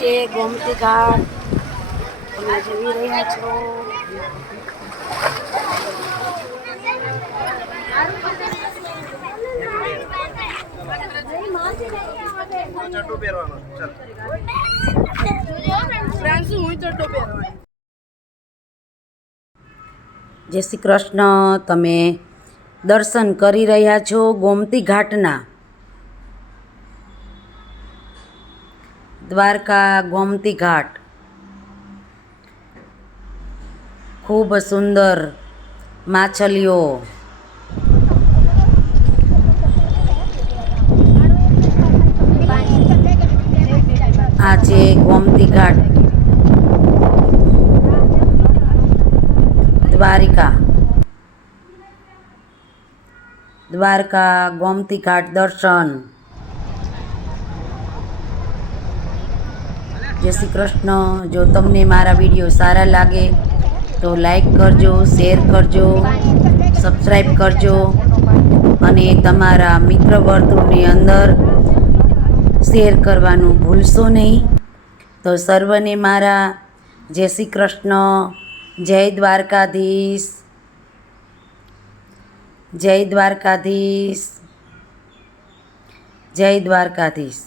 છે ગોમતી ઘાટ, તમે જોઈ રહ્યા છો. જય શ્રી કૃષ્ણ. તમે દર્શન કરી રહ્યા છો ગોમતી ઘાટના. દ્વારકા ગોમતી ઘાટ ખૂબ સુંદર માછલીઓ. આ છે ગોમતી ઘાટ, દ્વારકા ગોમતી ઘાટ દર્શન. જય શ્રી કૃષ્ણ. જો તમને મારા વિડીયો સારા લાગે તો લાઈક કરજો, શેર કરજો, સબસ્ક્રાઈબ કરજો અને તમારા મિત્ર વર્તુળની અંદર શેર કરવાનું ભૂલશો નહીં. તો સર્વને મારા જય શ્રી કૃષ્ણ. જય દ્વારકાધીશ, જય દ્વારકાધીશ, જય દ્વારકાધીશ.